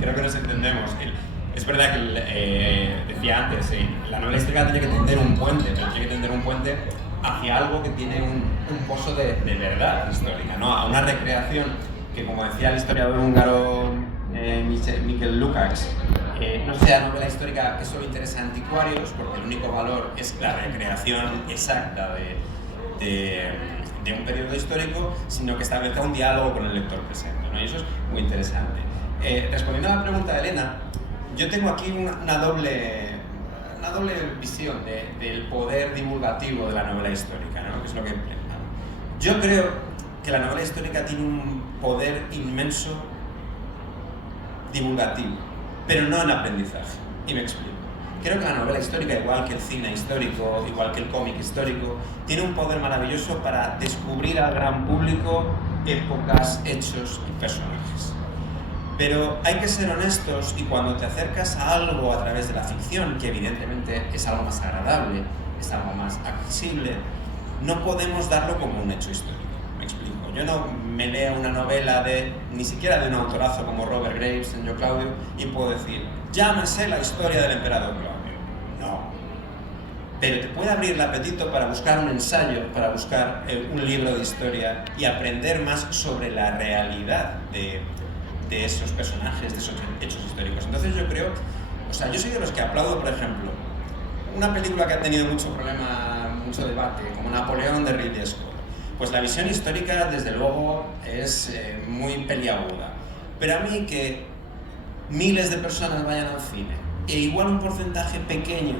creo que nos entendemos. Es verdad que decía antes, la novela histórica tiene que tender un puente, pero tiene que tender un puente hacia algo que tiene un pozo de verdad histórica, ¿no? A una recreación que, como decía el historiador húngaro Mikel Lukács, no sea novela histórica que solo interesa a anticuarios, porque el único valor es la recreación exacta de un periodo histórico, sino que establezca un diálogo con el lector presente, ¿no? Y eso es muy interesante. Respondiendo a la pregunta de Elena, yo tengo aquí una doble visión del poder divulgativo de la novela histórica, ¿no? Que es lo que yo creo que la novela histórica tiene un poder inmenso divulgativo, pero no en aprendizaje, y me explico. Creo que la novela histórica, igual que el cine histórico, igual que el cómic histórico, tiene un poder maravilloso para descubrir al gran público épocas, hechos y personajes. Pero hay que ser honestos, y cuando te acercas a algo a través de la ficción, que evidentemente es algo más agradable, es algo más accesible, no podemos darlo como un hecho histórico. Me explico. Yo no me leo una novela ni siquiera de un autorazo como Robert Graves en Yo Claudio y puedo decir, ya me sé la historia del emperador Claudio. No. Pero te puede abrir el apetito para buscar un ensayo, para buscar un libro de historia y aprender más sobre la realidad de esos personajes, de esos hechos históricos. Entonces yo creo, yo soy de los que aplaudo, por ejemplo, una película que ha tenido mucho problema, mucho debate, como Napoleón de Ridley Scott. Pues la visión histórica, desde luego, es muy peliaguda. Pero a mí que miles de personas vayan al cine, e igual un porcentaje pequeño,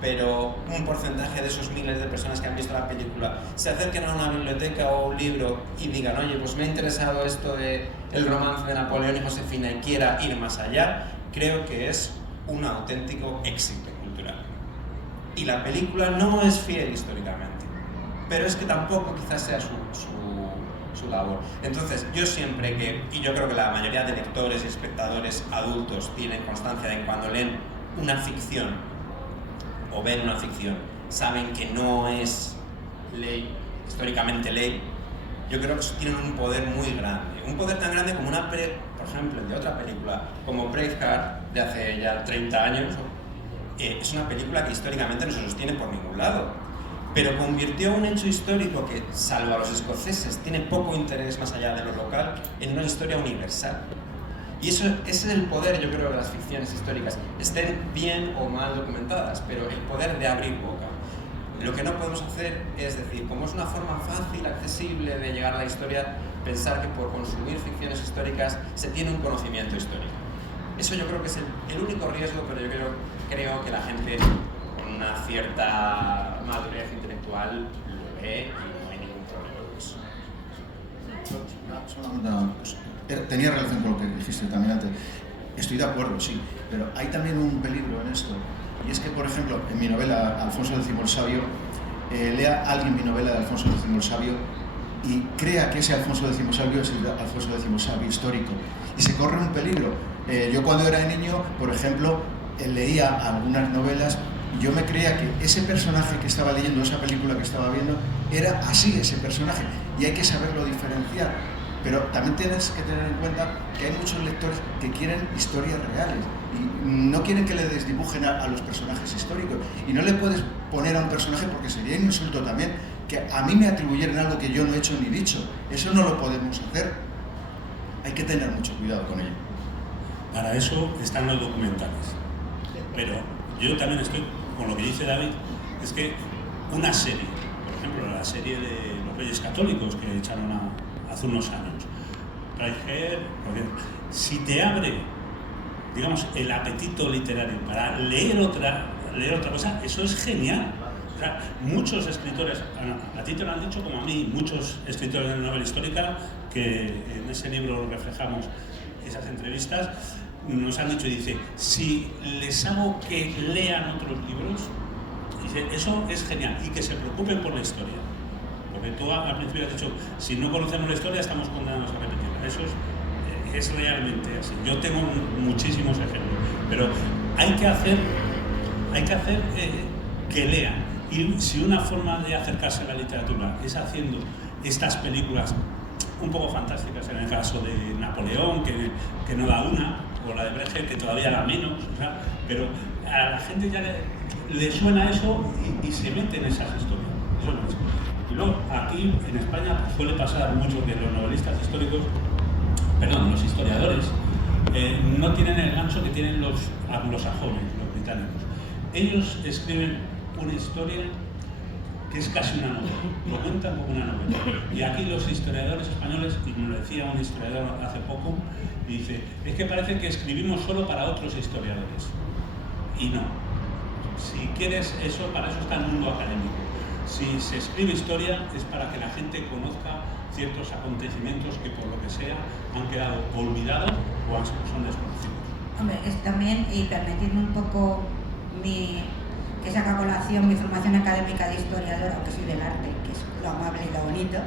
pero un porcentaje de esos miles de personas que han visto la película se acerquen a una biblioteca o un libro y digan, oye, pues me ha interesado esto de el romance de Napoleón y Josefina y quiera ir más allá, creo que es un auténtico éxito cultural. Y la película no es fiel históricamente, pero es que tampoco quizás sea su labor. Entonces, yo siempre y yo creo que la mayoría de lectores y espectadores adultos tienen constancia de que cuando leen una ficción o ven una ficción, saben que no es ley, históricamente ley, yo creo que tienen un poder muy grande. Un poder tan grande como por ejemplo, de otra película, como Braveheart, de hace ya 30 años, es una película que históricamente no se sostiene por ningún lado, pero convirtió un hecho histórico que, salvo a los escoceses, tiene poco interés más allá de lo local, en una historia universal. Y ese es el poder, yo creo, de las ficciones históricas, estén bien o mal documentadas, pero el poder de abrir boca. Lo que no podemos hacer es decir, como es una forma fácil, accesible de llegar a la historia, pensar que por consumir ficciones históricas se tiene un conocimiento histórico. Eso yo creo que es el único riesgo, pero yo creo que la gente con una cierta madurez intelectual lo ve y no hay ningún problema con eso. Tenía relación con lo que dijiste también antes. Estoy de acuerdo, sí, pero hay también un peligro en esto. Y es que, por ejemplo, en mi novela Alfonso X el Sabio, lea alguien mi novela de Alfonso X el Sabio y crea que ese Alfonso X Sabio es el Alfonso X Sabio histórico. Y se corre un peligro. Yo cuando era niño, por ejemplo, leía algunas novelas y yo me creía que ese personaje que estaba leyendo, esa película que estaba viendo, era así ese personaje. Y hay que saberlo diferenciar. Pero también tienes que tener en cuenta que hay muchos lectores que quieren historias reales y no quieren que le desdibujen a los personajes históricos. Y no le puedes poner a un personaje, porque sería un insulto también, que a mí me atribuyeran algo que yo no he hecho ni dicho. Eso no lo podemos hacer. Hay que tener mucho cuidado con ello. Para eso están los documentales. Pero yo también estoy con lo que dice David, es que una serie, por ejemplo, la serie de los Reyes Católicos que echaron hace unos años, si te abre, digamos, el apetito literario para leer otra cosa, eso es genial. O sea, muchos escritores, a ti te lo han dicho como a mí, muchos escritores de novela histórica, que en ese libro reflejamos esas entrevistas, nos han dicho, dice, si les hago que lean otros libros, dice, eso es genial, y que se preocupen por la historia. Porque tú al principio has dicho, si no conocemos la historia estamos condenados a repetirla. Eso es realmente así. Yo tengo muchísimos ejemplos, pero hay que hacer que lean. Y si una forma de acercarse a la literatura es haciendo estas películas un poco fantásticas, en el caso de Napoleón, que no da una, o la de Brecht, que todavía la menos, o sea, pero a la gente ya le suena eso y se mete en esas historias. Eso no es. Y luego, aquí en España suele pasar mucho que los novelistas históricos, los historiadores, no tienen el gancho que tienen los anglosajones, los británicos. Ellos escriben una historia que es casi una novela, lo cuentan como una novela. Y aquí los historiadores españoles, y me lo decía un historiador hace poco, dice, es que parece que escribimos solo para otros historiadores. Y no. Si quieres eso, para eso está el mundo académico. Si se escribe historia es para que la gente conozca ciertos acontecimientos que por lo que sea han quedado olvidados o son desconocidos. Hombre, es también, y permitirme un poco que saca a colación mi formación académica de historiadora, aunque soy del arte, que es lo amable y lo bonito,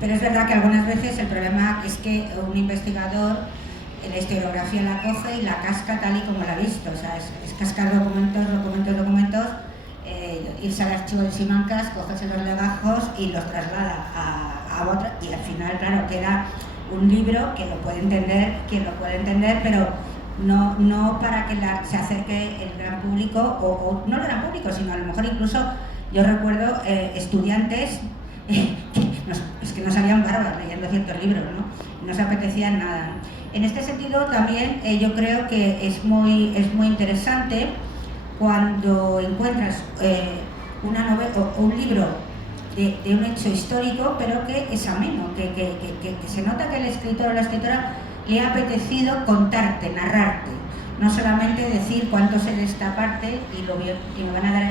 pero es verdad que algunas veces el problema es que un investigador la historiografía la coge y la casca tal y como la ha visto, o sea, es cascar documentos, irse al archivo de Simancas, cogerse los legajos y los traslada a otra, y al final, claro, queda un libro que lo puede entender quien lo puede entender, pero no para que se acerque el gran público, o no el gran público, sino a lo mejor incluso, yo recuerdo estudiantes es que no salían barbas leyendo ciertos libros, ¿no? No se apetecían nada. En este sentido también yo creo que es muy interesante cuando encuentras una novela o un libro de un hecho histórico, pero que es ameno, que se nota que el escritor o la escritora le ha apetecido contarte, narrarte, no solamente decir cuánto sé de esta parte y me van a dar